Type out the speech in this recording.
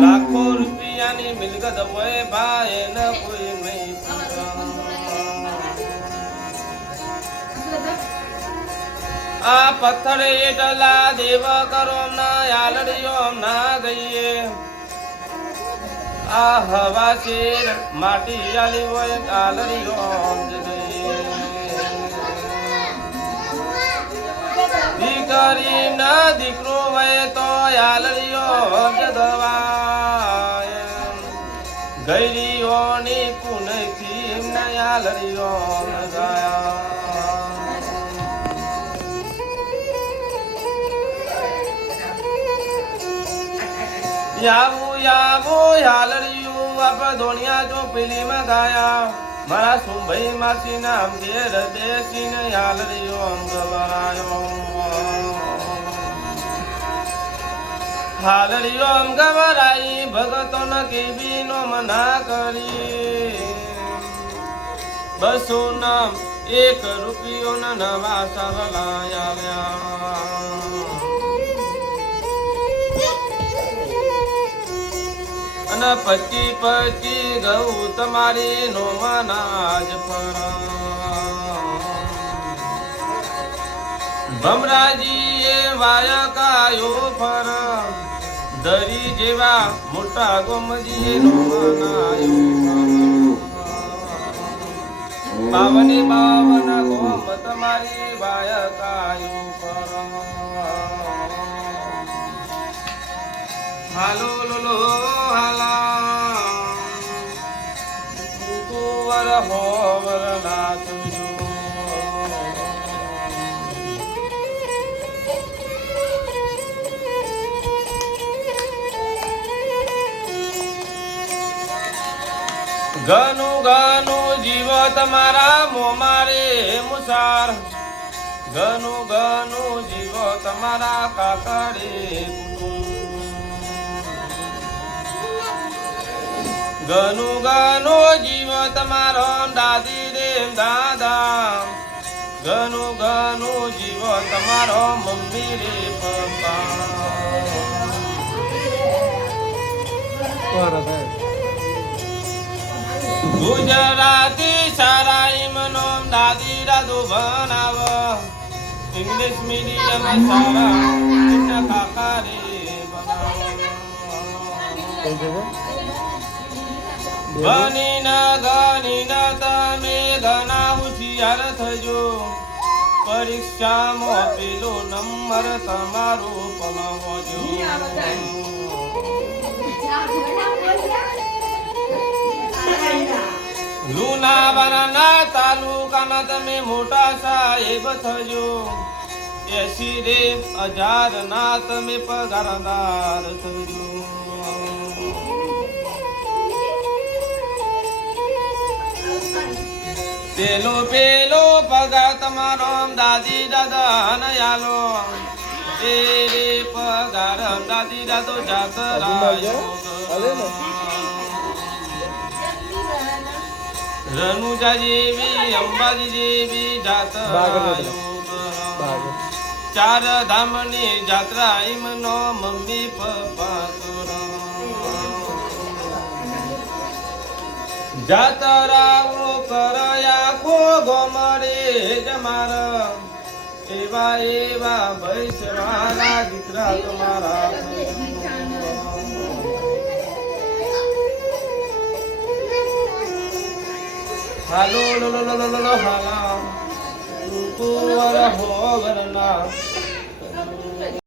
લાખો રૂપિયાની મિલકત હોય ભાઈ ન કોઈ નહીં આ પથ્થર એટલા દેવ કરો ના યાલડીઓ ના ગઈએ આ હવા શેર માટી આલી હોય યાલડીઓ દીકરી ના દીકરો હોય તો યાલડીઓ જદવાય ગઈરીઓની પુનથી ના યાલડીઓ ગયા યાવું યાવું યાલડીયું આપ દોનિયા જો પેલીમાં ગાયા મારા સુંભાઈ માસી નામ ઘેર દેશીને યાલડીયો આમ ગવરાયો હાલડીયો આમ ગવરાઈ ભગતો ન કેવી નો મના કરી 200 નામ 1 રૂપિયો ના નવા સરલા આવ્યા અને પચી ગૌ તમારી નોમાનાજ પર ભમરાજીએ વાયકાયો ફર દરી જેવા મોટા ગોમજીએ નોમાનાયો બાવને બાવન ગોમ તમારી વાયકાયો ફર હાલો લોલો હોવર નાથજો ઘનું ઘનું જીવ તમારા મોમારે મુસાર ઘનું ઘનું જીવ તમારા કાકડે ઘનું ઘનું જીવ તમારો દાદી રે દાદા ઘનું ઘનું જીવ તમારો મમ્મી રે પપ્પા ગુજરાતી સારા ઈમનો દાદી દાદો ભણાવ ઇંગ્લિશ મીડિયમ સારા કાકા રે ગણી ના તમે ઘણા હોશિયાર થજો પરીક્ષામાં પેલો નંબર તમારો પમાવજો લુણાવાડા તાલુકાના તમે મોટા સાહેબ થજો 80,000 ના તમે પગારદાર થજો પેલો પગાર તમારો દાદી દાદા ને આલો એ પગાર દાદી દાદો જાતરાયો રનુજા જેવી અંબાજી જેવી જાતરાયો 4 ધામની જાત્રા ઈમનો મમ્મી પપ્પા જાતરાઓ કરયા કો ગોમરે જમાર એવા એવા ભૈસવાળા દીકરા તમારા હાલો લો લો લો લો હાલા કુંવર હોવરના